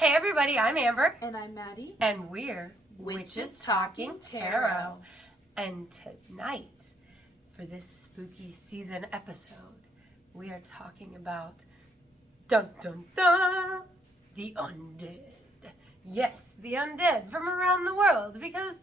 Hey everybody, I'm Amber. And I'm Maddie. And we're Witches Talking Tarot. And tonight, for this spooky season episode, we are talking about dun dun dun, the undead. Yes, the undead from around the world, because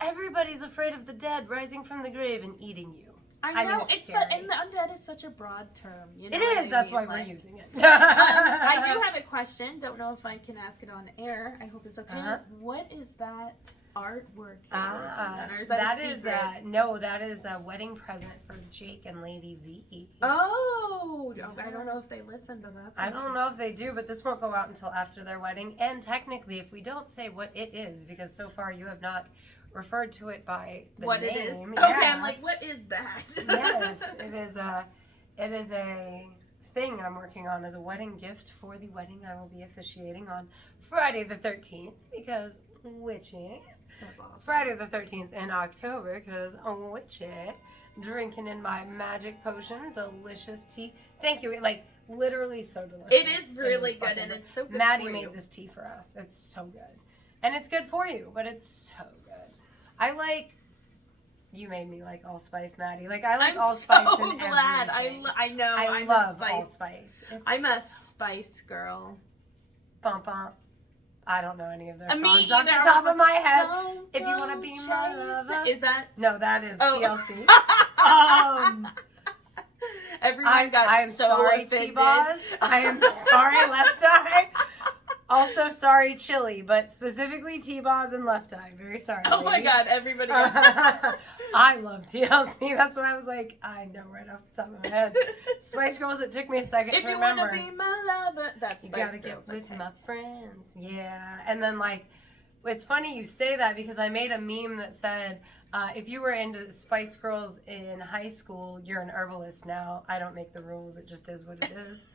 everybody's afraid of the dead rising from the grave and eating you. I know, and the undead is such a broad term. You know it is, that's mean? why we're using it. I do have a question. Don't know if I can ask it on air. I hope it's okay. What is that artwork you're working on? Or is that a secret? No, that is a wedding present for Jake and Lady V. Oh, I don't know if they listen to that. I don't know if they do, but this won't go out until after their wedding. And technically, if we don't say what it is, because so far you have not referred to it by the what name. It is. Yeah. Okay, I'm like, what is that? Yes, it is a thing I'm working on as a wedding gift for the wedding I will be officiating on Friday the 13th, because witchy. That's awesome. Friday the 13th in October, because witchy. Drinking in my magic potion, delicious tea. Thank you. Like, literally so delicious. It is really good, and it's so good Maddie for you. made this tea for us. It's so good. And it's good for you, but it's so good. You made me like allspice, Maddie. Like, I like I'm allspice so in glad. everything. I know. I love allspice. I'm a spice girl. Bump bump. I don't know any of their Me songs off the either. top of my head. Don't If you want to be my lover. Is that? No, that is TLC. Everyone got so sorry, offended. T-Boz. I am sorry, Left Eye. Also sorry, Chili, but specifically T-Boz and Left Eye. Very sorry. Oh my God, everybody got I love TLC. That's why I was like, I know right off the top of my head. Spice Girls, it took me a second to remember. If you want to be my lover, that's Spice You gotta Girls. get with my friends. Yeah. And then, like, it's funny you say that because I made a meme that said, if you were into Spice Girls in high school, you're an herbalist now. I don't make the rules. It just is what it is.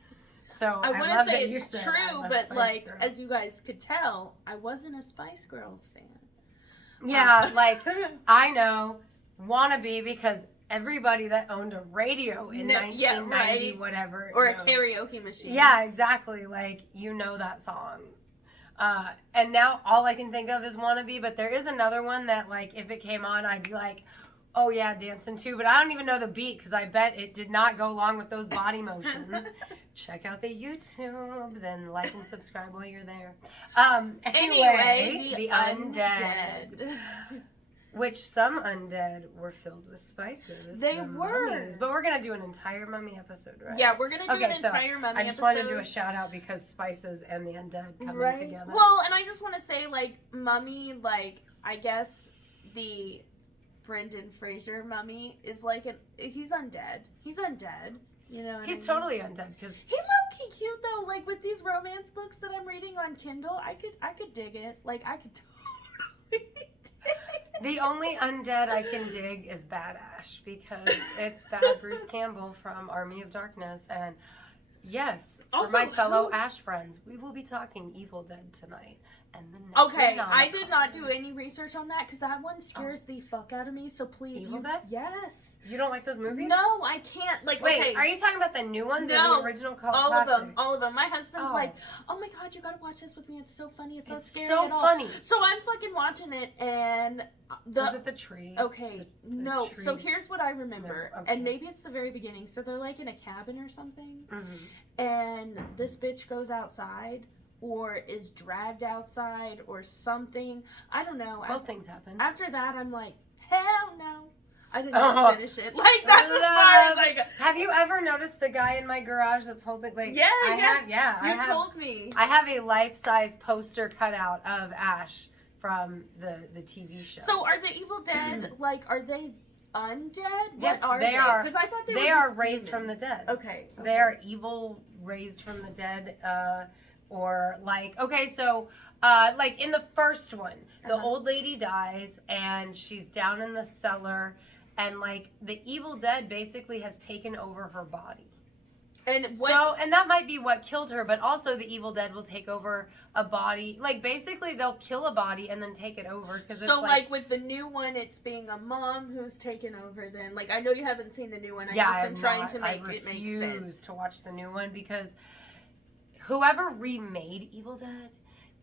So I want to love say that it's true, but like, girl. as you guys could tell, I wasn't a Spice Girls fan. Yeah, like, I know, wannabe, because everybody that owned a radio in 1990, whatever. Or a karaoke machine. Yeah, exactly. Like, you know that song. And now all I can think of is wannabe, but there is another one that, like, if it came on, I'd be like, oh yeah, dancing too. But I don't even know the beat because I bet it did not go along with those body motions. Check out the YouTube, then like and subscribe while you're there. Anyway, the undead. Which some undead were filled with spices. They the were. Mummies. But we're going to do an entire mummy episode, right? Yeah, we're going to do an entire mummy episode. I just wanted to do a shout out because spices and the undead coming together. Well, and I just want to say, like, mummy, like, I guess the Brendan Fraser mummy is like he's undead. He's undead. You know what he's totally undead because he low-key cute though. Like with these romance books that I'm reading on Kindle, I could dig it. Like I could totally dig it. The only undead I can dig is Bad Ash because it's Bad Bruce Campbell from Army of Darkness. And yes, also, for my fellow Ash friends, we will be talking Evil Dead tonight. And the okay, I did not do any research on that because that one scares the fuck out of me. So please, Evil Dead? Yes. You don't like those movies? No, I can't. Like, wait, okay. Are you talking about the new ones or the original cult all classic? of them. All of them. My husband's like, oh my God, you gotta watch this with me. It's so funny. It's not scary so at all. funny. So I'm fucking watching it, and is it the tree? Okay, no. Tree. So here's what I remember, and maybe it's the very beginning. So they're like in a cabin or something, and this bitch goes outside. Or is dragged outside or something. I don't know. Both things happen. After that, I'm like, hell no. I did not finish it. Like, that's as far as I go. Have you ever noticed the guy in my garage that's holding, like... Yeah. You told me. I have a life-size poster cutout of Ash from the TV show. So are the Evil Dead, like, are they undead? Yes, what are they are. Because I thought they were just demons. raised from the dead. Okay. They are evil raised from the dead, or like, okay, so, like in the first one, the old lady dies and she's down in the cellar and like the Evil Dead basically has taken over her body. And that might be what killed her, but also the Evil Dead will take over a body. Like, basically, they'll kill a body and then take it over. So, like, with the new one, it's being a mom who's taken over then. Like, I know you haven't seen the new one. I just am trying to make it make sense. I refuse to watch the new one because whoever remade Evil Dead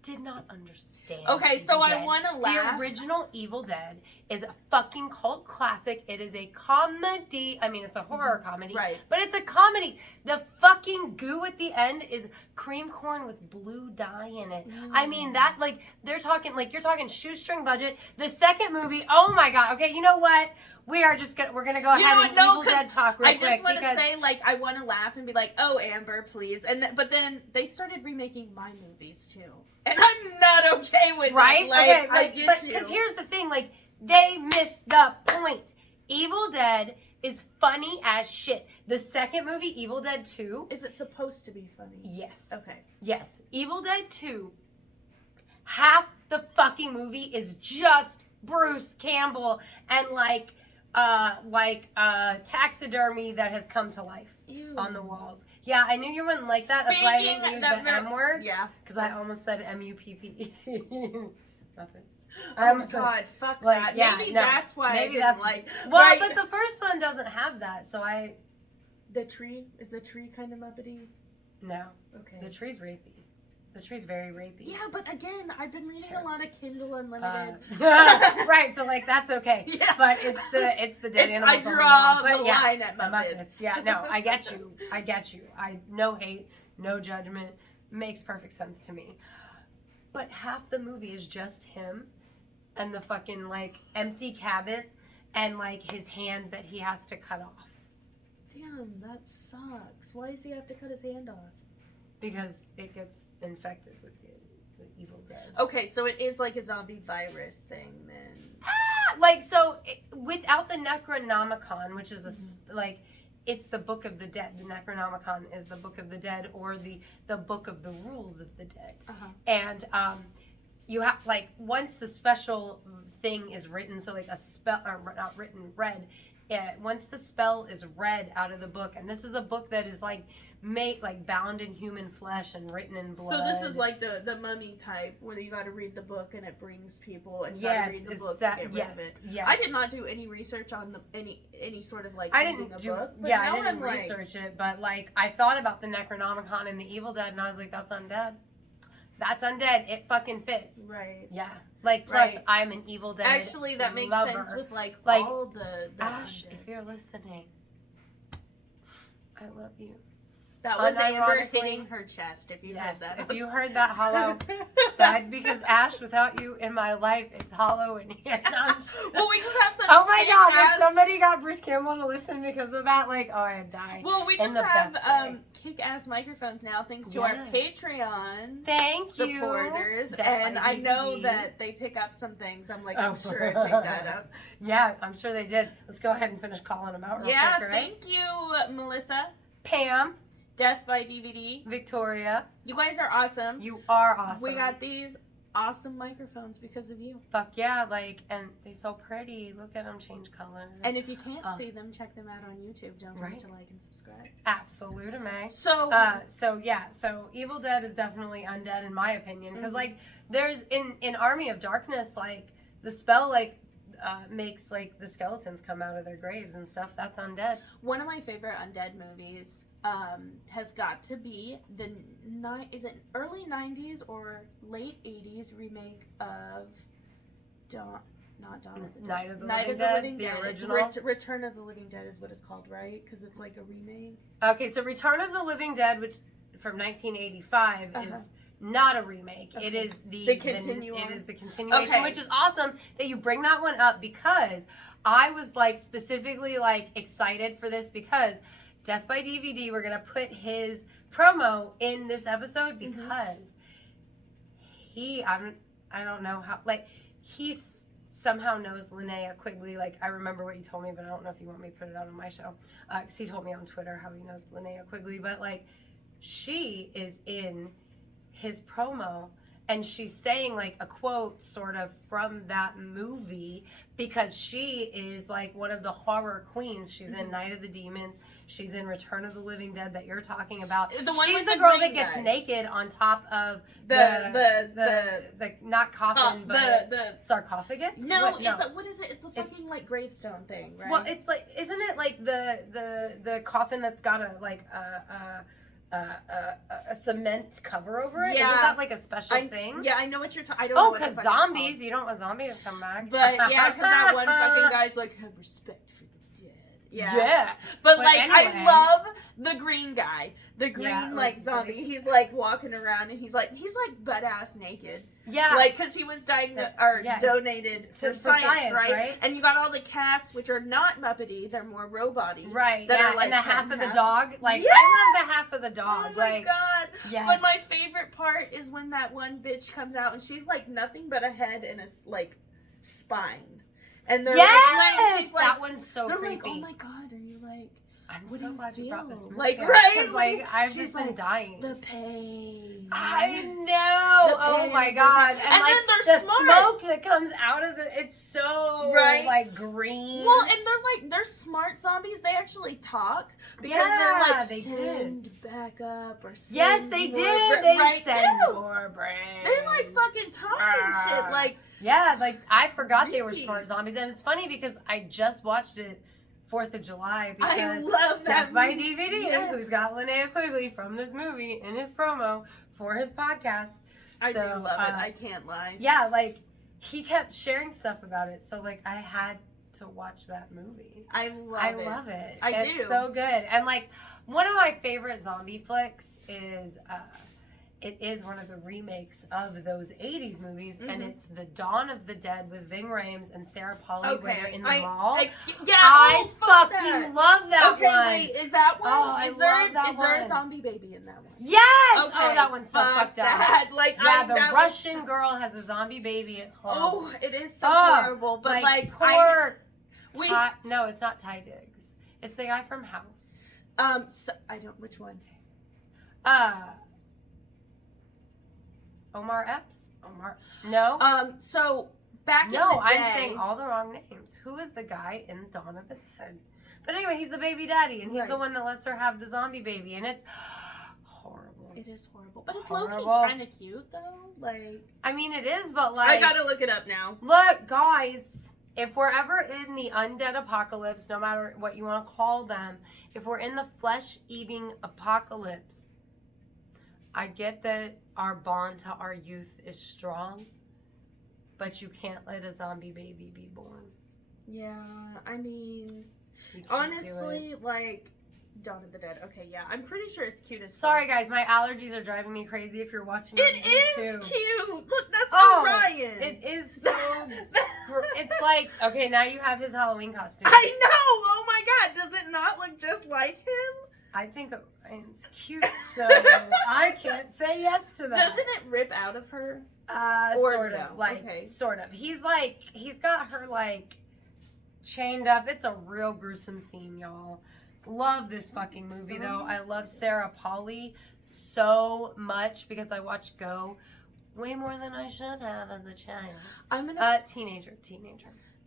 did not understand. Okay, so Evil I Dead. want to laugh. The original Evil Dead is a fucking cult classic. It is a comedy. I mean, it's a horror comedy. Right. But it's a comedy. The fucking goo at the end is cream corn with blue dye in it. I mean, that, like, they're talking, like, you're talking shoestring budget. The second movie, oh my God. Okay, you know what? We're gonna go ahead and Evil Dead talk real quick. I just want to say, like, I want to laugh and be like, oh, Amber, please. But then they started remaking my movies, too. And I'm not okay with right? it. Like, okay, I get you. Because here's the thing, like, they missed the point. Evil Dead is funny as shit. The second movie, Evil Dead 2. Is it supposed to be funny? Yes. Okay. Yes. Evil Dead 2, half the fucking movie is just Bruce Campbell and, taxidermy that has come to life. Ew. On the walls. Yeah, I knew you wouldn't like that. That's why I didn't use the M word. Yeah. Because I almost said M-U-P-P-E-T. Muppets. Oh my God, fuck that. Yeah, maybe no, that's why maybe I didn't that's, like. Well, right. but the first one doesn't have that, so I... The tree? Is the tree kind of Muppety? No. Okay. The tree's rapey. The tree's very rapey. Yeah, but again, I've been reading a lot of Kindle Unlimited. Right, so like that's okay. Yeah. But it's the dead animals. I draw but the yeah, line at Muppets. Yeah, no, I get you. I no hate, no judgment. Makes perfect sense to me. But half the movie is just him and the fucking like empty cabinet and like his hand that he has to cut off. Damn, that sucks. Why does he have to cut his hand off? Because it gets infected with the Evil Dead. Okay, so it is like a zombie virus thing then. Like, so, without the Necronomicon, which is it's the Book of the Dead. The Necronomicon is the Book of the Dead, or the Book of the Rules of the Dead. Uh-huh. And you have, like, once the special thing is written, so like a spell, or not written, read, once the spell is read out of the book, and this is a book that is like bound in human flesh and written in blood. So this is like the mummy type where you got to read the book and it brings people and you got to read the book to get rid of it. Yes. I did not do any research on any sort of like I reading didn't a do book. But yeah, now I didn't I'm like, research it, but like I thought about the Necronomicon and the Evil Dead, and I was like, that's undead. That's undead. It fucking fits. right. Yeah. Like, plus, Right. I'm an Evil Dead Actually, that makes lover. sense with like all the Ash, undead. if you're listening, I love you. That was Amber unironically- hitting her chest. If you Yes, heard that. if you heard that hollow, because Ash, without you in my life, it's hollow in here. No, I'm just- Well, we just have such. oh my God! If kick-ass- somebody got Bruce Campbell to listen because of that, like, oh, I'd die. Well, we in just the have best way. kick-ass microphones now, thanks to our Yes. Patreon Thank you, supporters, Death and by I know DVD. that they pick up some things. I'm like, Oh. I'm sure I picked that up. Yeah, I'm sure they did. Let's go ahead and finish calling them out real Yeah, quick, right? thank you, Melissa. Pam, Death by DVD. Victoria, You guys are awesome. you are awesome. We got these awesome microphones because of you. Fuck yeah, like, and they're so pretty. Look at them change color. And if you can't see them, check them out on YouTube. Don't forget to like and subscribe. Absolutely. So, So Evil Dead is definitely undead in my opinion, because like there's in Army of Darkness, like the spell makes like the skeletons come out of their graves and stuff. That's undead. one of my favorite undead movies has got to be the early 90s or late 80s remake of Night of the Night Living of the Dead, Living the Dead. original. It's Return of the Living Dead is what it's called, right? Because it's like a remake. Okay, so Return of the Living Dead, which from 1985, is not a remake. Okay. It is the continuation. It is the continuation, Okay. which is awesome that you bring that one up, because I was like specifically like excited for this because Death by DVD, we're gonna put his promo in this episode because I don't know how, like, he somehow knows Linnea Quigley. Like, I remember what you told me, but I don't know if you want me to put it out on my show, because he told me on Twitter how he knows Linnea Quigley, but like she is in his promo and she's saying like a quote sort of from that movie, because she is like one of the horror queens. She's in Night of the Demons. She's in Return of the Living Dead that you're talking about. The one She's with the the girl green that gets guy. naked on top of The not coffin, but the sarcophagus. no, What? it's what is it? It's a fucking like gravestone thing, right? Well, it's like, isn't it like the coffin that's got a a cement cover over it. Yeah. Isn't that like a special thing? Yeah, I know what you're talking. I don't know. Oh, what the because fuck it's zombies. called. You don't want zombies to come back. But yeah, because that one fucking guy's like, have respect for the dead. Yeah. Yeah. But like, anyway. I love the green guy. The green, Yeah, like, zombie. He's like walking around and he's like butt ass naked. Yeah. Like, because he was donated for science, right? And you got all the cats, which are not Muppety, they're more robot-y. Right. That yeah. are, like, and the half of the half. dog. Like, Yes! I love the half of the dog. Oh my like, god. yes. But my favorite part is when that one bitch comes out and she's like nothing but a head and a like spine. And they're like, she's like, that one's so they're creepy. like, oh my god, are you like, I'm what so do you glad you brought this feel? movie Like, up, right? 'cause, like, I've she's just been like, dying. the pain. I know. Oh pain my of god. the- And and like then they're the smart. smoke that comes out of it, it's so Right? like green. Well, and they're smart zombies. They actually talk because they're like, they send did. back up or send Yes, they more did. They right, send dude. more brains. They like fucking talk and shit. Like, yeah, like I forgot they were Really? smart zombies, and it's funny because I just watched it 4th of July because I love that Death by movie. DVD, Yes. who's got Linnea Quigley from this movie in his promo for his podcast. I So, do love it. I can't lie. Yeah, like he kept sharing stuff about it, so like I had to watch that movie. I love it. I I it's do. so good. And like one of my favorite zombie flicks is it is one of the remakes of those 80s movies, and it's The Dawn of the Dead with Ving Rhames and Sarah Polley where they're in the mall. I fucking love that okay, one. wait, is that one? Oh, is I there love that is there a one. zombie baby in that one? Yes! Okay, Oh, that one's so fuck fucked up. that. Like, yeah, the that Russian was- girl has a zombie baby. It's horrible. Oh, it is so horrible. But like, poor we no, it's not Ty Diggs. It's the guy from House. so, I don't. Which one? Omar Epps? No? So back in the day, I'm saying all the wrong names. Who is the guy in Dawn of the Dead? But anyway, he's the baby daddy, and he's the one that lets her have the zombie baby, and it's horrible. It is horrible, but it's Horrible. low-key kind of cute though. Like, I mean, it is, but like, I gotta look it up now. look, guys, if we're ever in the undead apocalypse, no matter what you want to call them, if we're in the flesh-eating apocalypse, I get that our bond to our youth is strong, but you can't let a zombie baby be born. Yeah, I mean, You can't honestly, like, Dawn of the Dead. Okay, yeah, I'm pretty sure it's cute as fuck. Sorry, guys, my allergies are driving me crazy. If you're watching, on It is YouTube. cute. Look, that's Oh, Orion. It is so. It's like, okay, now you have his Halloween costume. I know. Oh my god, does it not look just like him? I think Orion's cute, so I can't say yes to that. Doesn't it rip out of her? Or Sort no? of, like, Okay. sort of. He's got her like chained up. It's a real gruesome scene, y'all. Love this fucking movie though. I love Sarah Polley so much because I watched Go way more than I should have as a child. I'm gonna Teenager.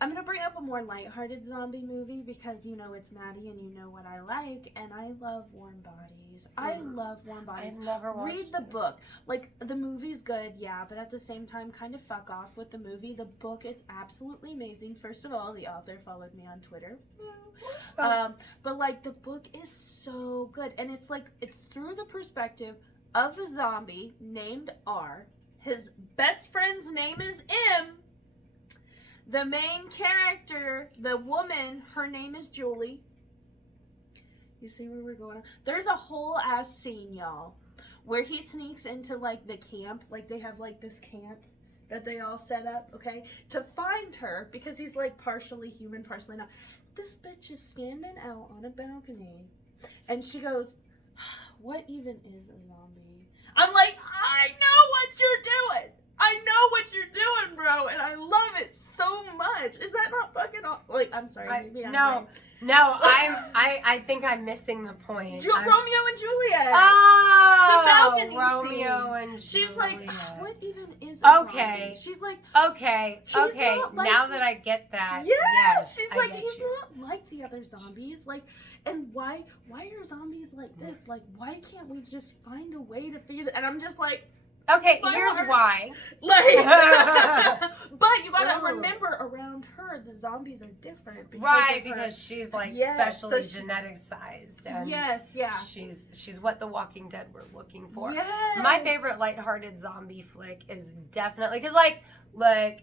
I'm gonna bring up a more lighthearted zombie movie because you know it's Maddie and you know what I like, and I love Warm Bodies. I love Warm Bodies. I've never watched Read the it. book. Like, the movie's good, yeah, but at the same time, kind of fuck off with the movie. The book is absolutely amazing. First of all, the author followed me on Twitter. But like, the book is so good, and it's like, it's through the perspective of a zombie named R. His best friend's name is M. The main character, the woman, her name is Julie. You see where we're going? There's a whole ass scene, y'all, where he sneaks into like the camp. Like, they have like this camp that they all set up, okay, to find her because he's like partially human, partially not. This bitch is standing out on a balcony, and she goes, "What even is a zombie?" I'm like, I know what you're doing. I know what you're doing, bro, and I love it so much. Is that not fucking like? I'm sorry, maybe I'm no, I think I'm missing the point. Romeo and Juliet. Oh, the balcony Romeo scene. and She's Juliet. like, what even is a Okay. zombie? She's like, Okay. He's Okay. not like- Now that I get that, yes. She's I like, get he's you. not like the other zombies. Like, and why are zombies like this? Like, why can't we just find a way to feed it? And I'm just like, Okay, My here's heart. why. But you gotta Ooh. remember, around her, the zombies are different. Right, of her. because she's like Yes, specially so geneticized, and yeah. she's what The Walking Dead were looking for. Yes. My favorite lighthearted zombie flick is definitely because like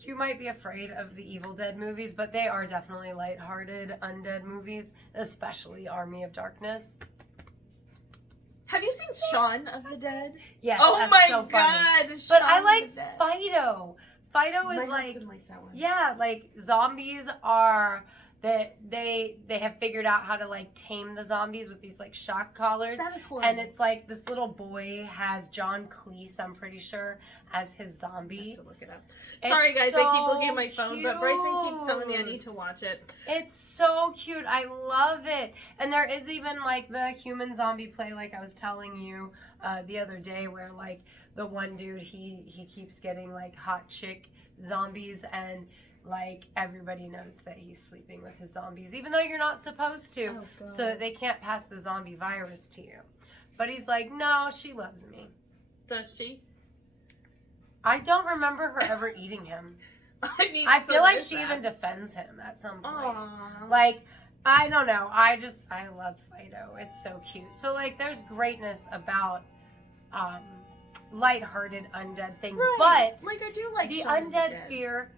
you might be afraid of the Evil Dead movies, but they are definitely lighthearted undead movies, especially Army of Darkness. Have you seen Shaun of the Dead? Yes. Oh that's my so funny. god! But Shaun I of like the Dead. Fido. Fido is My like husband likes that one. yeah, like zombies are that they have figured out how to like tame the zombies with these like shock collars. That is horrible. And it's like this little boy has John Cleese, I'm pretty sure, as his zombie. I have to look it up. It's Sorry guys, so I keep looking at my phone, but Bryson keeps telling me I need to cute. watch it. It's so cute. I love it. And there is even like the human zombie play, like I was telling you the other day, where like the one dude he keeps getting like hot chick zombies, and like everybody knows that he's sleeping with his zombies, even though you're not supposed to, so that they can't pass the zombie virus to you. But he's like, no, she loves me. Does she? I don't remember her ever eating him. I feel like she even defends him at some point. Aww. Like, I don't know. I love Fido. It's so cute. So, like, there's greatness about lighthearted undead things. Right. But like I do like the Shaun of the undead Dead. fear,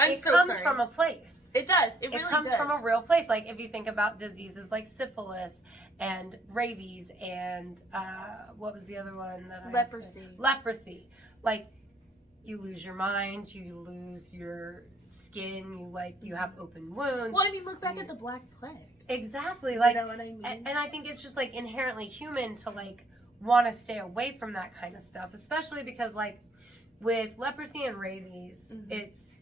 I'm it so comes sorry. from a place. It does. It really comes does. from a real place. Like, if you think about diseases like syphilis and rabies and what was the other one that I had said? Leprosy. Like, you lose your mind, you lose your skin, you have open wounds. Well, I mean, look back at the Black Plague. Exactly. Like, you know what I mean? and I think it's just like inherently human to like want to stay away from that kind of stuff, especially because like with leprosy and rabies, it's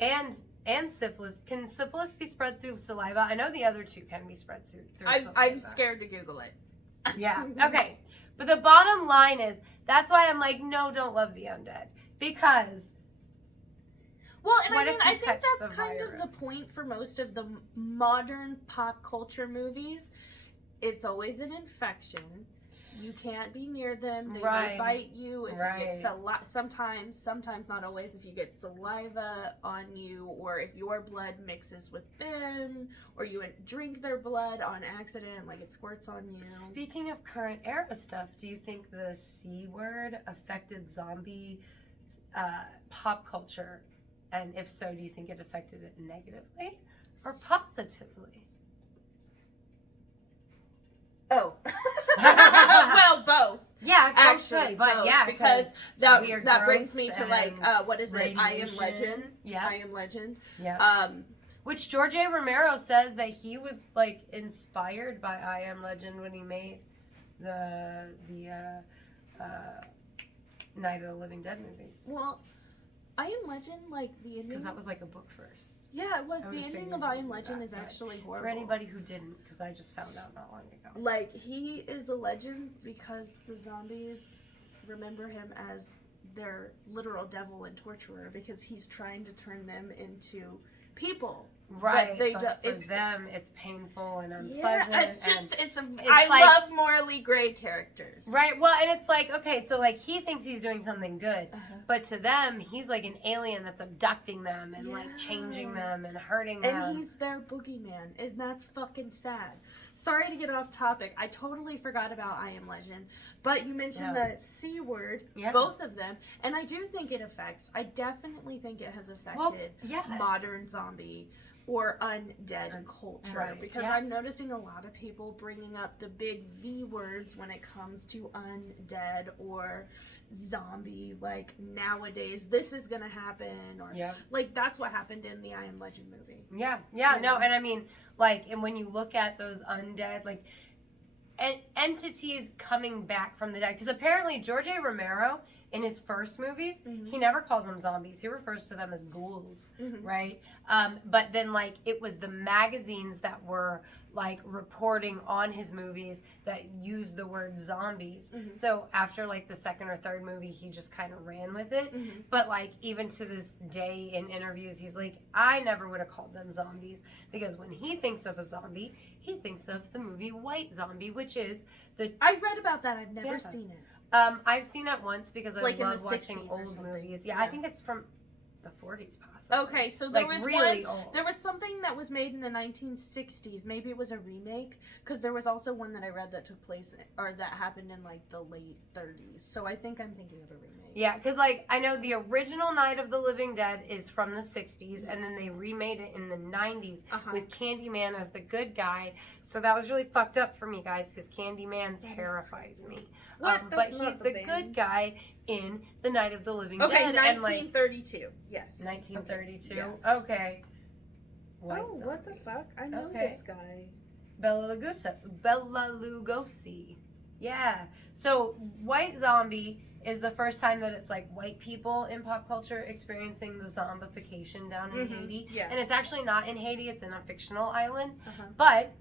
and syphilis. Can syphilis be spread through saliva? I know the other two can be spread through saliva. I'm scared to Google it. Yeah. Okay. But the bottom line is that's why I'm like, no, don't love the undead, because. Well, and What I mean, if you I think catch that's the kind of the virus? point for most of the modern pop culture movies. It's always an infection. You can't be near them. They Right. may bite you if you Right. get sometimes not always, if you get saliva on you, or if your blood mixes with them, or you drink their blood on accident, like it squirts on you. Speaking of current era stuff, do you think the C word affected zombie pop culture? And if so, do you think it affected it negatively or positively? Oh. Well, both. Yeah, Actually, but both, yeah, because weird that brings growths me to and like what is it? I Am radiation. Legend. Yeah. I Am Legend. Yeah. Which George A. Romero says that he was like inspired by I Am Legend when he made the Night of the Living Dead movies. Well, I Am Legend, like the ending. Because that was like a book first. Yeah, it was. I The would've ending figured of you I Am knew Legend that, is but actually horrible. For anybody who didn't, because I just found out not long ago. Like, he is a legend because the zombies remember him as their literal devil and torturer, because he's trying to turn them into people. Right, But for them, it's painful and unpleasant. Yeah, it's just, like- I love morally gray characters. Right, well, and it's like, okay, so like he thinks he's doing something good, Uh-huh. but to them, he's like an alien that's abducting them and like Yeah. changing them and hurting them. And he's their boogeyman, and that's fucking sad. Sorry to get off topic. I totally forgot about I Am Legend, but you mentioned the C word, both of them, and I do think it affects. I definitely think it has affected modern zombie or undead culture, Right, because I'm noticing a lot of people bringing up the big V words when it comes to undead or zombie. Like, nowadays this is gonna happen, or like that's what happened in the I Am Legend movie. No, and I mean, like, and when you look at those undead, like, entities coming back from the dead, because apparently George A. Romero in his first movies, Mm-hmm. he never calls them zombies. He refers to them as ghouls, Mm-hmm. right? But then, like, it was the magazines that were, like, reporting on his movies that used the word zombies. Mm-hmm. So after, like, the second or third movie, he just kind of ran with it. Mm-hmm. But, like, even to this day in interviews, he's like, I never would have called them zombies. Because when he thinks of a zombie, he thinks of the movie White Zombie, which is the... I read about that. I've never seen it. I've seen it once because I like love in the watching 60s or old something. movies. Yeah, Yeah. I think it's from the 40s possibly. Okay, so there like was really one. old. There was something that was made in the 1960s. Maybe it was a remake, because there was also one that I read that took place or that happened in like the late 30s. So I think I'm thinking of a remake. Yeah, because like I know the original Night of the Living Dead is from the 60s, and then they remade it in the 90s with Candyman as the good guy. So that was really fucked up for me, guys, because Candyman terrifies me. What? But he's the good guy in the Night of the Living Okay, Dead. 1932. And, like, Yes. 1932. Okay. Okay. White Oh, what the zombie. fuck? I know Okay. this guy. Bela Lugosi. Yeah. So White Zombie is the first time that it's like white people in pop culture experiencing the zombification down in Haiti. Yeah. And it's actually not in Haiti, it's in a fictional island. Uh-huh. But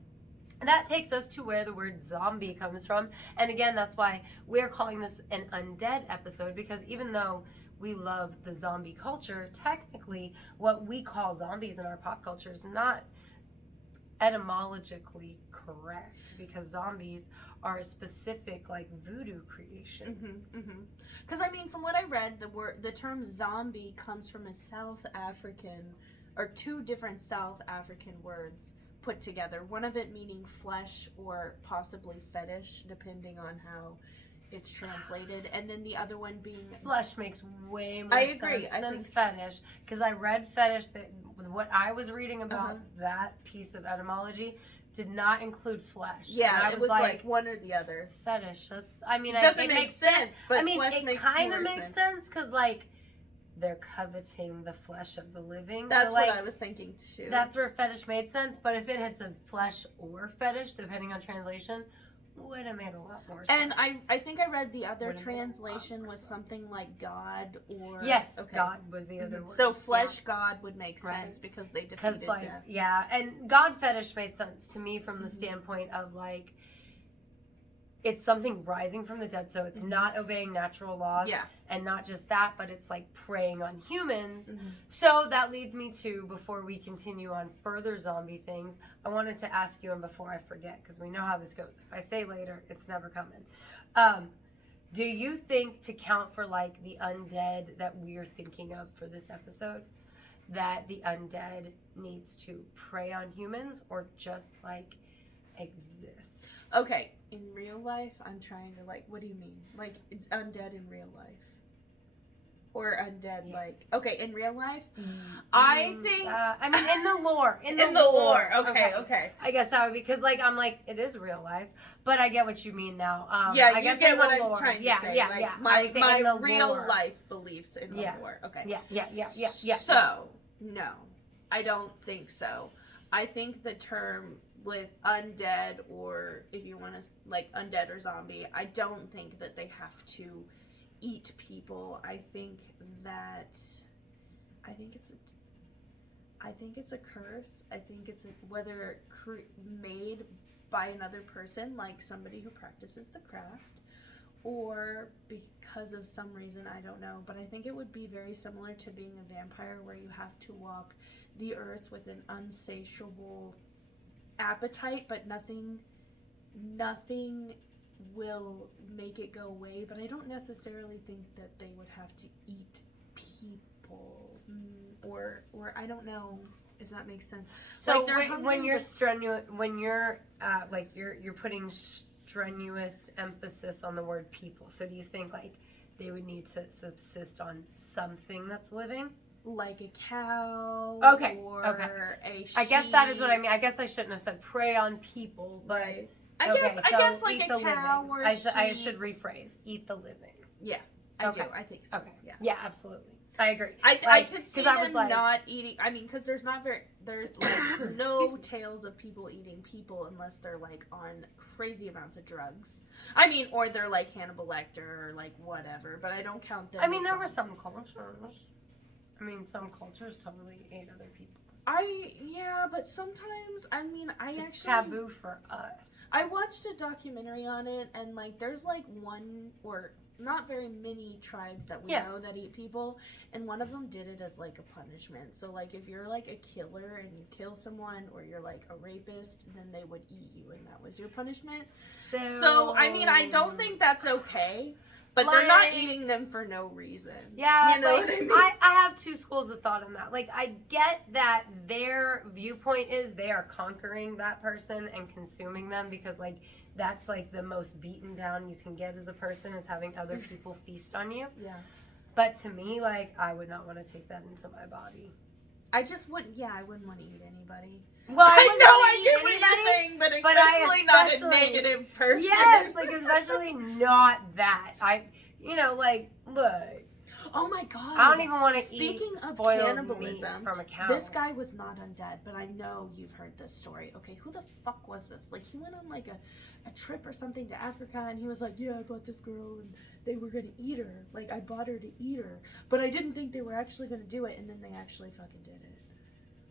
that takes us to where the word zombie comes from. And again, that's why we're calling this an undead episode, because even though we love the zombie culture, technically what we call zombies in our pop culture is not etymologically correct, because zombies are a specific like voodoo creation. Because I mean, from what I read, the term zombie comes from a South African, or two different South African words put together. One of it meaning flesh or possibly fetish, depending on how it's translated, and then the other one being Flesh makes way more I agree. sense I than think so. fetish, because I read fetish, that what I was reading about that piece of etymology did not include flesh. Yeah, and I it was like one or the other. fetish. That's, I mean, It doesn't it make makes sense, but I mean, flesh it makes kind more of makes sense because like they're coveting the flesh of the living. That's so, like, what I was thinking too. that's where fetish made sense. But if it had said flesh or fetish, depending on translation, would have made a lot more sense. And I think I read the other Would've made a lot translation more was sense. something like God or yes, okay. God was the other word. So flesh God would make Right. sense because they Because defeated like death. yeah, and God fetish made sense to me from the standpoint of like it's something rising from the dead, so it's not obeying natural laws. Yeah. And not just that, but it's like preying on humans. Mm-hmm. So that leads me to, before we continue on further zombie things, I wanted to ask you, and before I forget, because we know how this goes. If I say later, it's never coming. Do you think, to count for like the undead that we're thinking of for this episode, that the undead needs to prey on humans or just like exist? Okay, in real life, I'm trying to like, what do you mean? Like, it's undead in real life? Or undead, like, okay, in real life? I think... I mean, in the lore. In the lore. Okay. I guess that would be, because, like, I'm like, it is real life, but I get what you mean now. Yeah, I you guess get in what the I'm lore. trying to Yeah, say. yeah, like, yeah. I would say in the my real lore. life beliefs in the lore. Okay. Yeah. So, no, I don't think so. I think the term with undead, or if you want to, like, undead or zombie, I don't think that they have to eat people. I think it's a curse. I think it's whether made by another person, like somebody who practices the craft, or because of some reason, I don't know. But I think it would be very similar to being a vampire, where you have to walk the earth with an unsatiable appetite, but nothing will make it go away. But I don't necessarily think that they would have to eat people, or I don't know if that makes sense. So like when you're strenuous, when you're like you're putting strenuous emphasis on the word people. So do you think like they would need to subsist on something that's living? Like a cow, or a sheep. I guess that is what I mean. I guess I shouldn't have said prey on people, but right. I guess like a cow or a sheep. I should rephrase. Eat the living. Yeah, I Okay. do. I think so. Okay. Yeah. Yeah, absolutely. I agree. I could see I was them like, not eating. I mean, because there's like no tales of people eating people unless they're like on crazy amounts of drugs. I mean, or they're like Hannibal Lecter or like whatever. But I don't count them. I mean, there were some cultures. I mean, some cultures totally ate other people. But sometimes, I mean, it's taboo for us. I watched a documentary on it, and like, there's like one or not very many tribes that we know that eat people, and one of them did it as like a punishment. So like, if you're like a killer and you kill someone, or you're like a rapist, then they would eat you, and that was your punishment. So I mean, I don't think that's okay. But like, they're not eating them for no reason. Yeah, you know what I mean? I have two schools of thought on that. Like, I get that their viewpoint is they are conquering that person and consuming them because, like, that's, like, the most beaten down you can get as a person is having other people feast on you. Yeah. But to me, like, I would not want to take that into my body. I just wouldn't, I wouldn't want to eat anybody. Well, I get what you're saying, but especially not a negative person. Yes, like, especially not that. Look. Oh my god. I don't even want to eat Speaking of spoiled cannibalism, meat from a cow. this guy was not undead, but I know you've heard this story. Okay, who the fuck was this? Like, he went on, like, a trip or something to Africa, and he was like, yeah, I bought this girl, and they were gonna eat her. Like, I bought her to eat her. But I didn't think they were actually gonna do it, and then they actually fucking did it.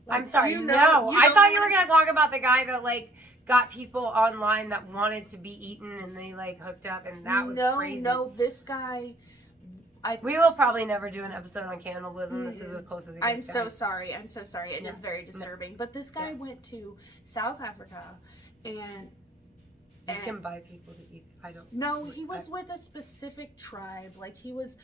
Like, I'm sorry, no. I thought you were going to talk about the guy that, like, got people online that wanted to be eaten and they, like, hooked up and that was crazy. No, this guy... We will probably never do an episode on cannibalism. This is as close as it gets. I'm so sorry. It is very disturbing. But this guy went to South Africa and... You can buy people to eat. I don't... No, he was with a specific tribe. Like, he was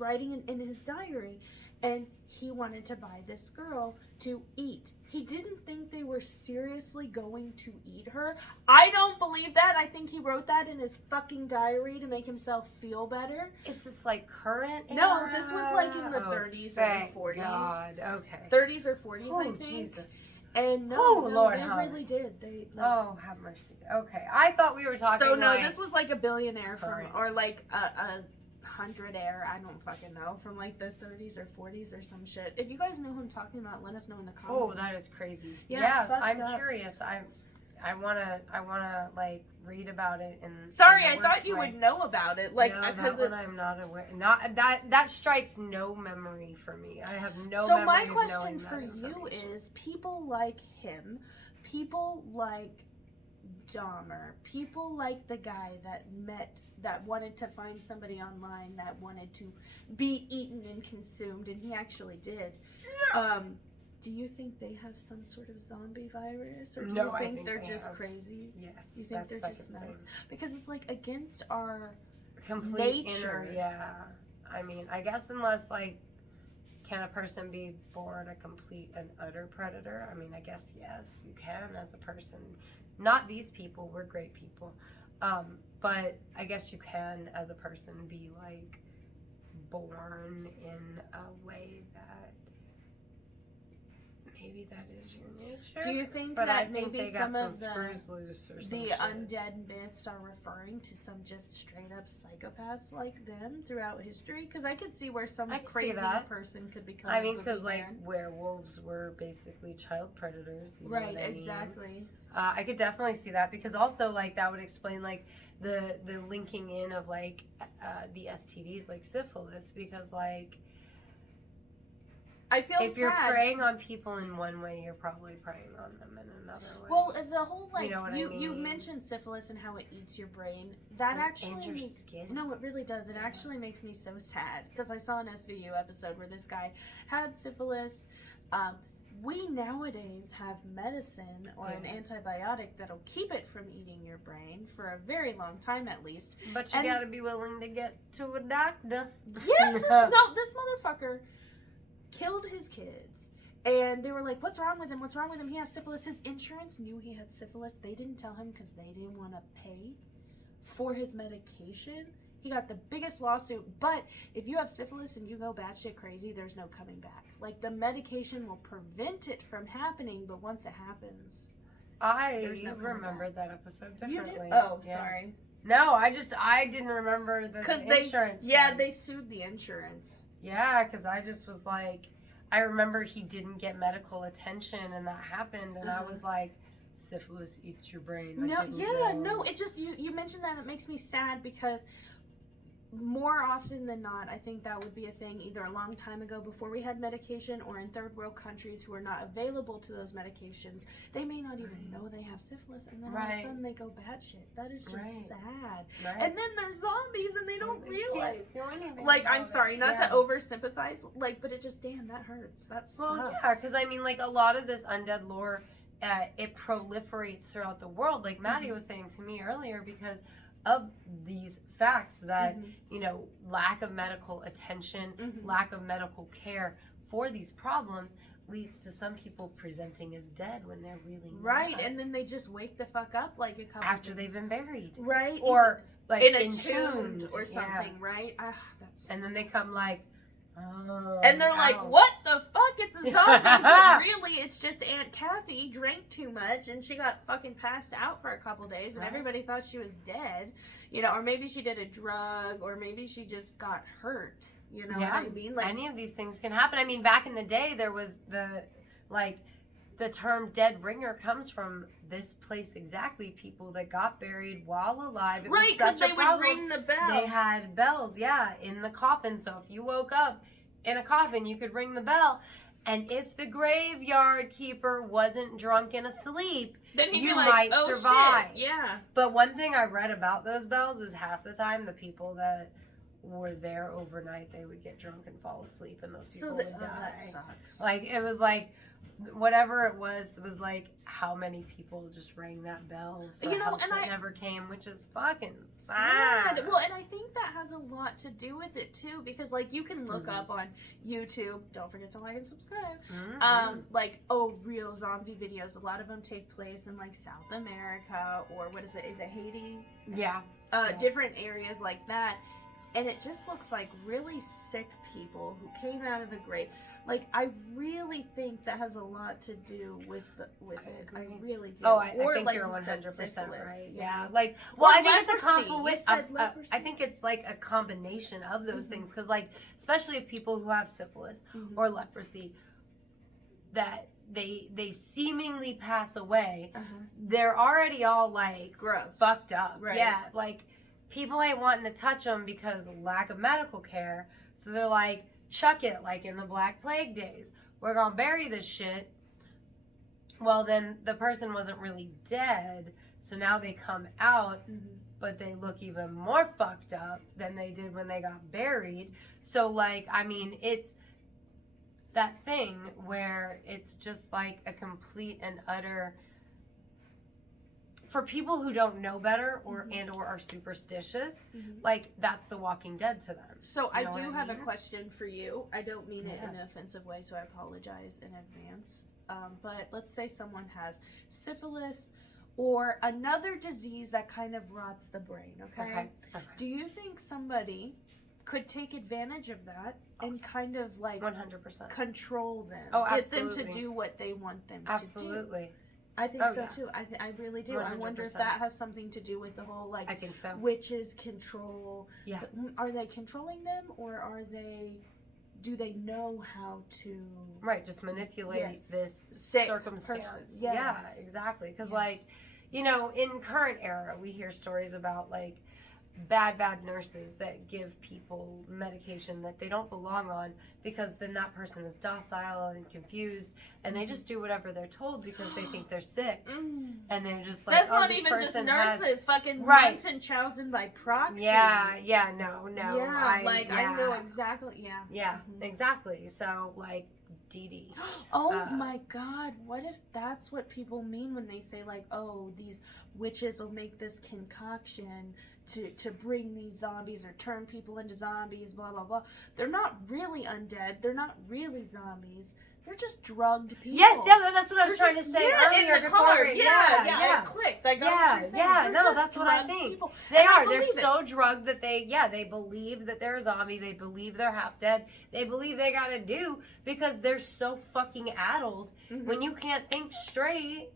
writing in his diary, and he wanted to buy this girl to eat. He didn't think they were seriously going to eat her. I don't believe that. I think he wrote that in his fucking diary to make himself feel better. Is this like current era? No, this was like in the 30s or the 40s. God, okay. 30s or 40s, I think. Jesus. And Lord, they really did. They have mercy. Okay, I thought we were talking. So no, like, this was like a billionaire current. or like a hundredaire. I don't fucking know, from like the 30s or 40s or some shit. If you guys know who I'm talking about, let us know in the comments. Oh, that is crazy. Yeah, I'm curious. I wanna like read about it. Sorry, I thought you would know about it. Like, because I'm not aware. Not that strikes no memory for me. I have no. So memory my of question for knowing you is: people like him, people like Dahmer, people like the guy that wanted to find somebody online that wanted to be eaten and consumed, and he actually did. Do you think they have some sort of zombie virus, or do you think they're just crazy? Yes, you think they're just nuts? Because it's like against our complete nature. I mean, I guess unless like, can a person be born a complete and utter predator? I mean, I guess yes, you can as a person. Not these people. We're great people, but I guess you can as a person be like born in a way that. Maybe that is your nature. Do you think but that I think maybe some of screws loose or some the shit. undead myths are referring to some just straight up psychopaths like them throughout history? Because I could see where some crazy person could become. I mean, because like werewolves were basically child predators. You know what I mean? Exactly. I could definitely see that because also like that would explain like the linking in of like the STDs like syphilis because like. I feel if you're preying on people in one way, you're probably preying on them in another way. Well, the whole like you mentioned syphilis and how it eats your brain. That and your skin. No, it really does. It actually makes me so sad because I saw an SVU episode where this guy had syphilis. We nowadays have medicine or an antibiotic that'll keep it from eating your brain for a very long time at least. But you gotta be willing to get to a doctor. Yes, this motherfucker killed his kids, and they were like, what's wrong with him, he has syphilis. His insurance knew he had syphilis. They didn't tell him because they didn't want to pay for his medication. He got the biggest lawsuit. But if you have syphilis and you go batshit crazy, there's no coming back. Like, the medication will prevent it from happening, but once it happens, I remembered that episode differently. Sorry. No, I didn't remember the insurance. They sued the insurance. Yeah, because I just was like, I remember he didn't get medical attention and that happened, and I was like, syphilis eats your brain. It just, you mentioned that, it makes me sad because more often than not, I think that would be a thing either a long time ago before we had medication, or in third world countries who are not available to those medications. They may not even know they have syphilis, and then all of a sudden they go batshit. That is just sad. Right. And then they're zombies and they don't realize. Do anything like, I'm sorry, not to over sympathize, like, but it just, damn, that hurts. That sucks. Well, yeah, because I mean, like, a lot of this undead lore, it proliferates throughout the world, like Maddie was saying to me earlier, because of these facts that, you know, lack of medical attention, lack of medical care for these problems leads to some people presenting as dead when they're really not. And then they just wake the fuck up like a couple after they've been buried. Right. Or like entombed or something, right? And then they come like, and they're like, what the fuck? It's a zombie. But really, it's just Aunt Kathy drank too much and she got fucking passed out for a couple days and everybody thought she was dead. You know, or maybe she did a drug, or maybe she just got hurt. You know what I mean? Like, any of these things can happen. I mean, back in the day, there was the term dead ringer comes from this place exactly. People that got buried while alive. It right, because they would ring the bell. They had bells, in the coffin. So if you woke up in a coffin, you could ring the bell. And if the graveyard keeper wasn't drunk and asleep, then you might survive. Shit. Yeah. But one thing I read about those bells is half the time the people that were there overnight, they would get drunk and fall asleep, and those people would die. That sucks. Like, it was like, whatever it was like how many people just rang that bell for help that never came, which is fucking sad. Well, and I think that has a lot to do with it too, because like you can look up on YouTube, don't forget to like and subscribe, like, real zombie videos. A lot of them take place in like South America, or is it Haiti? Different areas like that. And it just looks like really sick people who came out of the grave. Like, I really think that has a lot to do with it. I really do. I think like you're 100% right. Yeah. Like, well, I think it's a I think it's like a combination of those things. Because, like, especially if people who have syphilis or leprosy, that they seemingly pass away, they're already all, like, gross, fucked up. Right. Yeah. Like, people ain't wanting to touch them because of lack of medical care. So they're like, chuck it, like in the Black Plague days. We're going to bury this shit. Well, then the person wasn't really dead. So now they come out, but they look even more fucked up than they did when they got buried. So, like, I mean, it's that thing where it's just like a complete and utter... For people who don't know better or are superstitious, like, that's The Walking Dead to them. So I do have a question for you. I don't mean it in an offensive way, so I apologize in advance. But let's say someone has syphilis or another disease that kind of rots the brain, okay? Do you think somebody could take advantage of that and kind of, like, 100% control them? Get them to do what they want them to do? I think too. I really do. 100%. I wonder if that has something to do with the whole, like, I think so. Witches control. Yeah. Are they controlling them, or do they know how to... Right, just manipulate this sick circumstance. Person. Yes. Yeah, exactly. Because, like, you know, in current era, we hear stories about, like, bad nurses that give people medication that they don't belong on, because then that person is docile and confused, and they just do whatever they're told because they think they're sick, and they're just like, that's not even just nurses, fucking monks and chosen by proxy. No. Yeah, I know exactly. Exactly. So, like, Dee Dee. My God, what if that's what people mean when they say, like, these witches will make this concoction to bring these zombies or turn people into zombies, blah, blah, blah. They're not really undead. They're not really zombies. They're just drugged people. Yes, that's what I was trying to say earlier. In the car. Yeah, it clicked. I got what you're saying. Yeah, that's what I think. People. They're so drugged that they believe that they're a zombie. They believe they're half dead. They believe they gotta do, because they're so fucking addled. When you can't think straight,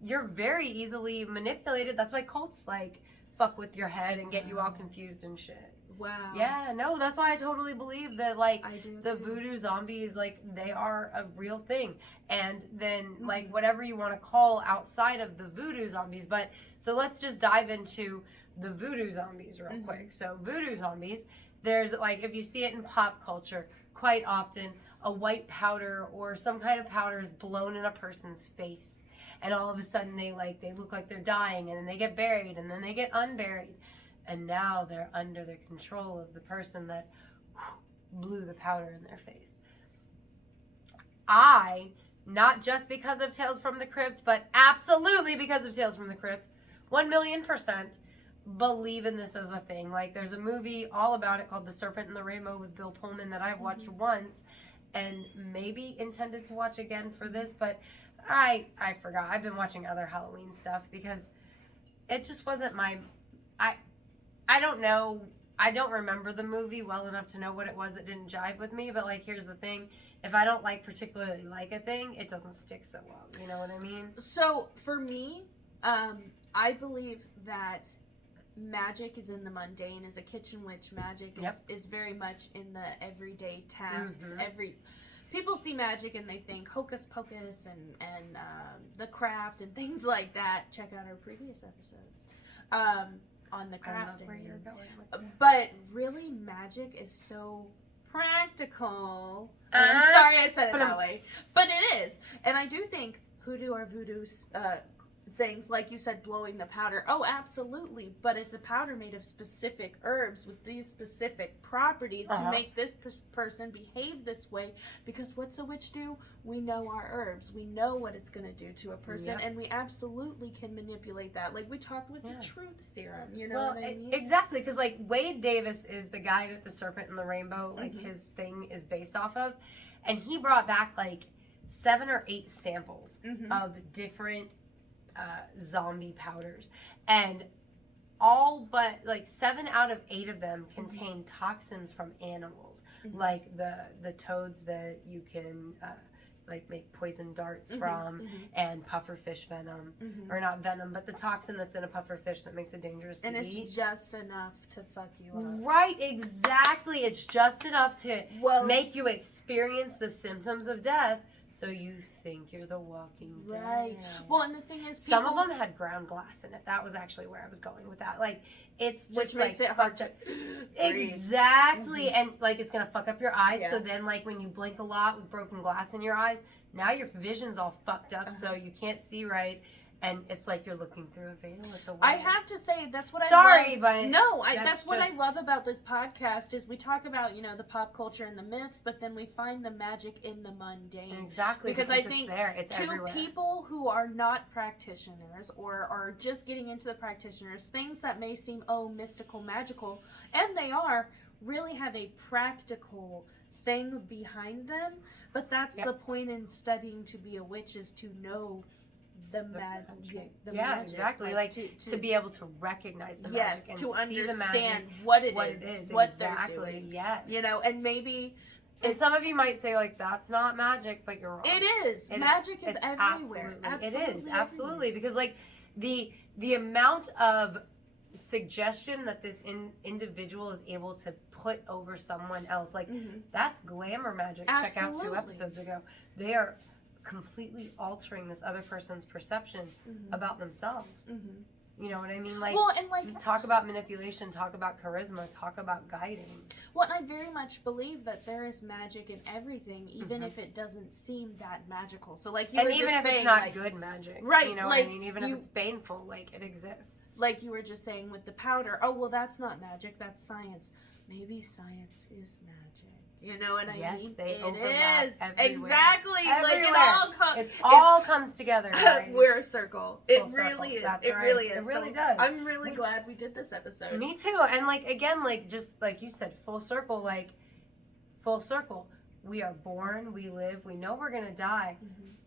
you're very easily manipulated. That's why cults, like, fuck with your head and get you all confused and shit. Wow. Yeah, no, that's why I totally believe that, like, I do the too. voodoo zombies, like, they are a real thing. And then, like, whatever you want to call outside of the voodoo zombies. But, so let's just dive into the voodoo zombies real quick. So, voodoo zombies, there's, like, if you see it in pop culture, quite often, a white powder or some kind of powder is blown in a person's face. And all of a sudden, they look like they're dying, and then they get buried, and then they get unburied. And now they're under the control of the person that blew the powder in their face. I, not just because of Tales from the Crypt, but absolutely because of Tales from the Crypt, 1,000,000% believe in this as a thing. Like, there's a movie all about it called The Serpent and the Rainbow with Bill Pullman that I've watched once and maybe intended to watch again for this, but I forgot. I've been watching other Halloween stuff because it just wasn't my... I don't know. I don't remember the movie well enough to know what it was that didn't jive with me. But, like, here's the thing. If I don't particularly like a thing, it doesn't stick so well. You know what I mean? So, for me, I believe that magic is in the mundane. As a kitchen witch, magic is very much in the everyday tasks. People see magic and they think hocus pocus and the craft and things like that. Check out our previous episodes. On the crafting. I love where you're going with this. But really, magic is so practical. And I'm sorry I said it that way. But it is. And I do think hoodoo or voodoo things, like you said, blowing the powder. Oh, absolutely. But it's a powder made of specific herbs with these specific properties to make this person behave this way. Because what's a witch do? We know our herbs. We know what it's going to do to a person. And we absolutely can manipulate that. Like we talked with the truth serum. You know what I mean? Exactly. Because, like, Wade Davis is the guy that The Serpent and the Rainbow, like, his thing is based off of. And he brought back, like, 7 or 8 samples of different zombie powders, and all but like 7 out of 8 of them contain toxins from animals, like the toads that you can like make poison darts from, and pufferfish venom, or not venom, but the toxin that's in a pufferfish that makes it dangerous to eat. And it's just enough to fuck you up. Right, exactly. It's just enough to make you experience the symptoms of death. So you think you're the Walking Dead. Right. Well, and the thing is, some of them had ground glass in it. That was actually where I was going with that. Like, it's just which makes it hard to exactly, and like it's gonna fuck up your eyes. So then, like when you blink a lot with broken glass in your eyes, now your vision's all fucked up, so you can't see right. And it's like you're looking through a veil at the world. I have to say, that's what Sorry, I love. but no, that's what I love about this podcast is we talk about, you know, the pop culture and the myths, but then we find the magic in the mundane. Exactly. Because I think it's to everywhere. People who are not practitioners or are just getting into the practitioners, things that may seem, mystical, magical, and they are, really have a practical thing behind them. But that's the point in studying to be a witch, is to know the magic. Exactly. Like to be able to recognize the magic and to see understand the magic, what it is, what they're doing. Yes. You know, and maybe. And some of you might say, like, that's not magic, but you're wrong. It is. Magic is everywhere. Absolutely. It is. Absolutely. Because, like, the amount of suggestion that this individual is able to put over someone else, like, that's glamour magic. Check out 2 episodes ago. They are completely altering this other person's perception about themselves. You know what I mean? Like, and like, talk about manipulation, talk about charisma, talk about guiding. Well, and I very much believe that there is magic in everything, even if it doesn't seem that magical. So, like, you were just saying, even if it's not good magic, right? You know like, what I mean? Even if it's painful, like, it exists. Like you were just saying with the powder. Oh, well, that's not magic. That's science. Maybe science is magic. You know what I mean? Yes, they it overlap is. everywhere. Exactly. Everywhere. Like it all comes together, guys. We're a circle. It Full really circle. is. That's it right. really is. It really so does. I'm really glad we did this episode. Me too. And like, again, like, just like you said, full circle. we are born, we live, we know we're going to die.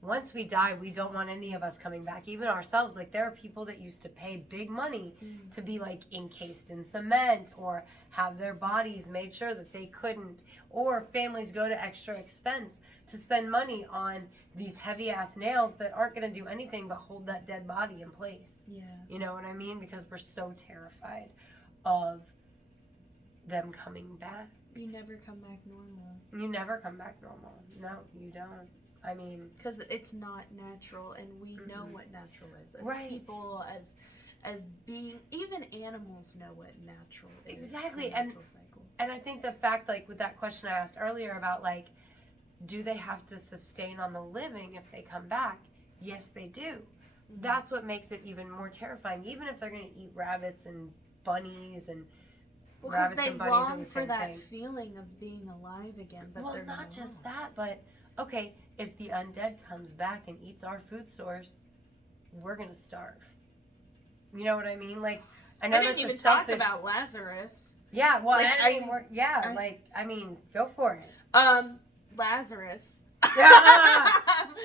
Once we die, we don't want any of us coming back, even ourselves. Like, there are people that used to pay big money to be, like, encased in cement or have their bodies made sure that they couldn't. Or families go to extra expense to spend money on these heavy-ass nails that aren't going to do anything but hold that dead body in place. Yeah. You know what I mean? Because we're so terrified of them coming back. You never come back normal. You never come back normal. No, you don't. I mean, because it's not natural, and we know what natural is as right. people, as being, even animals know what natural is. Exactly. Natural cycle. And I think the fact, like, with that question I asked earlier about, like, do they have to sustain on the living if they come back? Yes, they do. That's what makes it even more terrifying. Even if they're going to eat rabbits and bunnies and because rabbits they and bunnies long are the for same that thing. feeling of being alive again, but well, they're not just that, but okay, if the undead comes back and eats our food source, we're gonna starve. You know what I mean? Like, I know I didn't that's even a talk selfish... about Lazarus. Yeah, well, Like, I mean, go for it. Lazarus.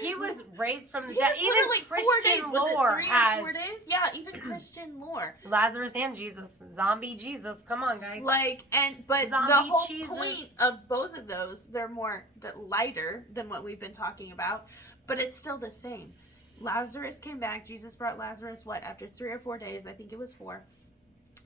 He was raised from the He dead. was Even literally 4 Christian days. Was it lore 3 or has 4 days? Yeah, even Christian lore. Lazarus and Jesus, zombie Jesus. Come on, guys. Like, but Zombie the whole Jesus. point of both of those, they're more lighter than what we've been talking about, but it's still the same. Lazarus came back. Jesus brought Lazarus, after 3 or 4 days? I think it was 4.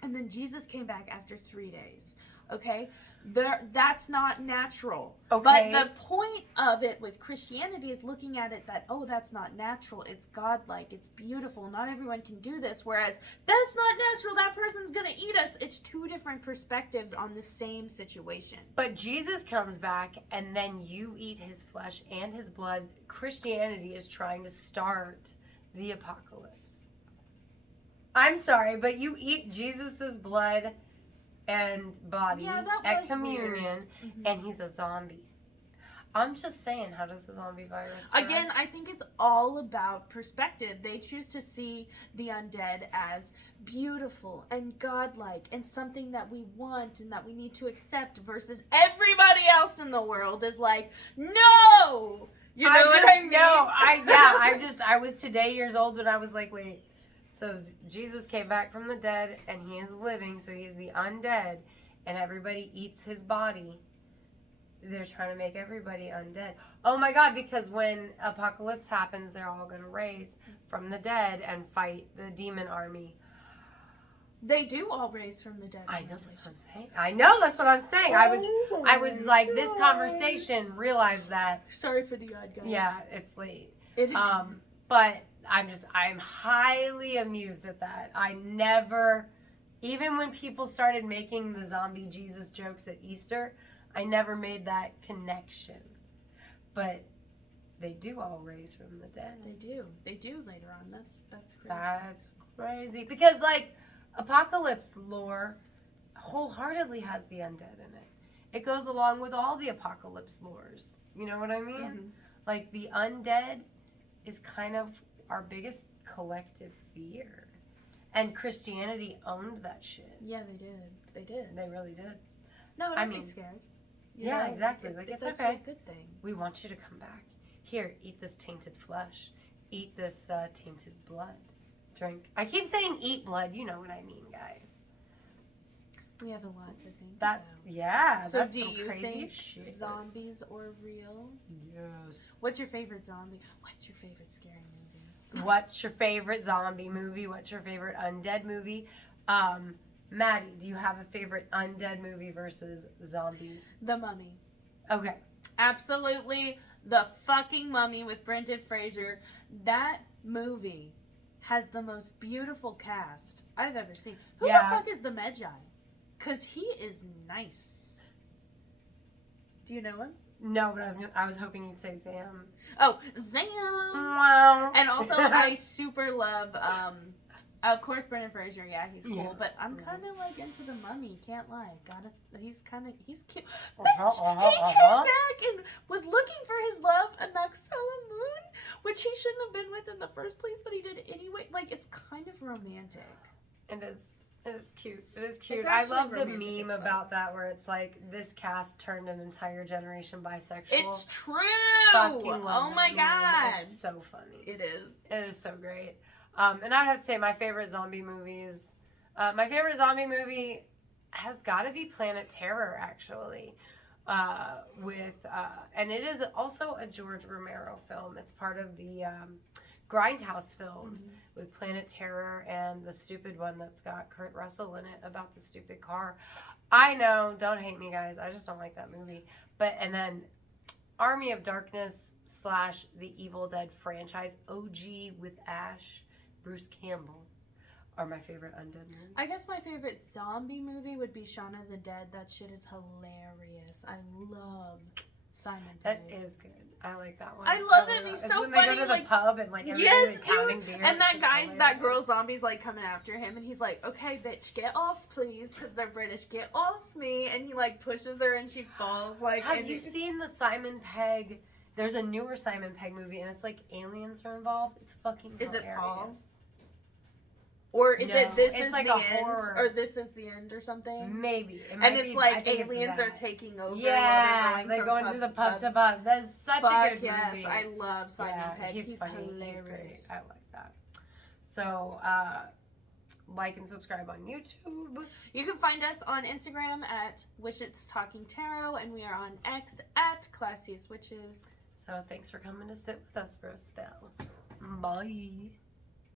And then Jesus came back after 3 days. Okay? That's not natural. Okay. But the point of it with Christianity is looking at it that, oh, that's not natural. It's godlike. It's beautiful. Not everyone can do this. Whereas, that's not natural. That person's going to eat us. It's 2 different perspectives on the same situation. But Jesus comes back, and then you eat his flesh and his blood. Christianity is trying to start the apocalypse. I'm sorry, but you eat Jesus's blood and body at communion, and he's a zombie. I'm just saying, how does the zombie virus spread? Again, I think it's all about perspective. They choose to see the undead as beautiful and godlike and something that we want and that we need to accept, versus everybody else in the world is like, no! You know what I mean? No, I was today years old when I was like, wait. So Jesus came back from the dead, and he is living, so he's the undead, and everybody eats his body. They're trying to make everybody undead. Oh my God, because when apocalypse happens, they're all going to raise from the dead and fight the demon army. They do all raise from the dead. I know, that's what I'm saying. I know, that's what I'm saying. I was like, this conversation realized that. Sorry for the odd guys. Yeah, it's late. But I'm highly amused at that. I never, even when people started making the zombie Jesus jokes at Easter, I never made that connection. But they do all raise from the dead. They do later on. That's crazy. That's crazy. Because, like, apocalypse lore wholeheartedly has the undead in it. It goes along with all the apocalypse lores. You know what I mean? Mm-hmm. Like, the undead is kind of our biggest collective fear. And Christianity owned that shit. Yeah, they did. They really did. No, don't be scared. Yeah, exactly. It's okay. A good thing. We want you to come back. Here, eat this tainted flesh. Eat this tainted blood. Drink. I keep saying eat blood. You know what I mean, guys. We have a lot to think about. So that's do some you crazy think shit. zombies are real? Yes. What's your favorite zombie? What's your favorite scary movie? What's your favorite zombie movie? What's your favorite undead movie? Maddie, do you have a favorite undead movie versus zombie? The Mummy. Okay. Absolutely. The fucking Mummy with Brendan Fraser. That movie has the most beautiful cast I've ever seen. Who the fuck is the Magi? Because he is nice. Do you know him? No, but I was hoping you'd say Sam. Oh, Sam! Wow. And also, I super love, of course, Brendan Fraser. Yeah, he's cool. Yeah. But I'm kind of like into the Mummy. Can't lie. He's cute. Uh-huh, Bitch, he came back and was looking for his love, Anaxella Moon, which he shouldn't have been with in the first place, but he did anyway. Like, it's kind of romantic. It is It's cute. It is cute. It's I actually love the romantic as meme fuck. about that where it's like this cast turned an entire generation bisexual. It's true. Fucking love Oh that my meme. god. It's so funny. It is. It is so great. And I'd have to say my favorite zombie movies. My favorite zombie movie has got to be Planet Terror, actually. And it is also a George Romero film. It's part of the Grindhouse films with Planet Terror and the stupid one that's got Kurt Russell in it about the stupid car. I know, don't hate me, guys. I just don't like that movie. And then Army of Darkness / the Evil Dead franchise, OG with Ash, Bruce Campbell, are my favorite Undead movies. I guess my favorite zombie movie would be Shaun of the Dead. That shit is hilarious. I love Simon Pegg. That is good. I like that one. I love him. He's so when funny. They go to like, the pub and like yes, counting dude. beer. And that It's girl hilarious. zombie's like coming after him, and he's like, "Okay, bitch, get off, please, because they're British. Get off me!" And he like pushes her, and she falls. Like, Have you seen the Simon Pegg? There's a newer Simon Pegg movie, and it's like aliens are involved. It's fucking hilarious. Is it Paul? Or is it This it's Is like the a End? horror. Or This Is the End or something? Maybe. And it's like aliens are taking over Yeah, while they're they're going going to the pub to pub. That's such a good yes, movie. I love Simon Pegg. He's funny. hilarious. He's great. I like that. So, like and subscribe on YouTube. You can find us on Instagram at Wish It's Talking Tarot, and we are on X at Classiest Witches. So, thanks for coming to sit with us for a spell. Bye.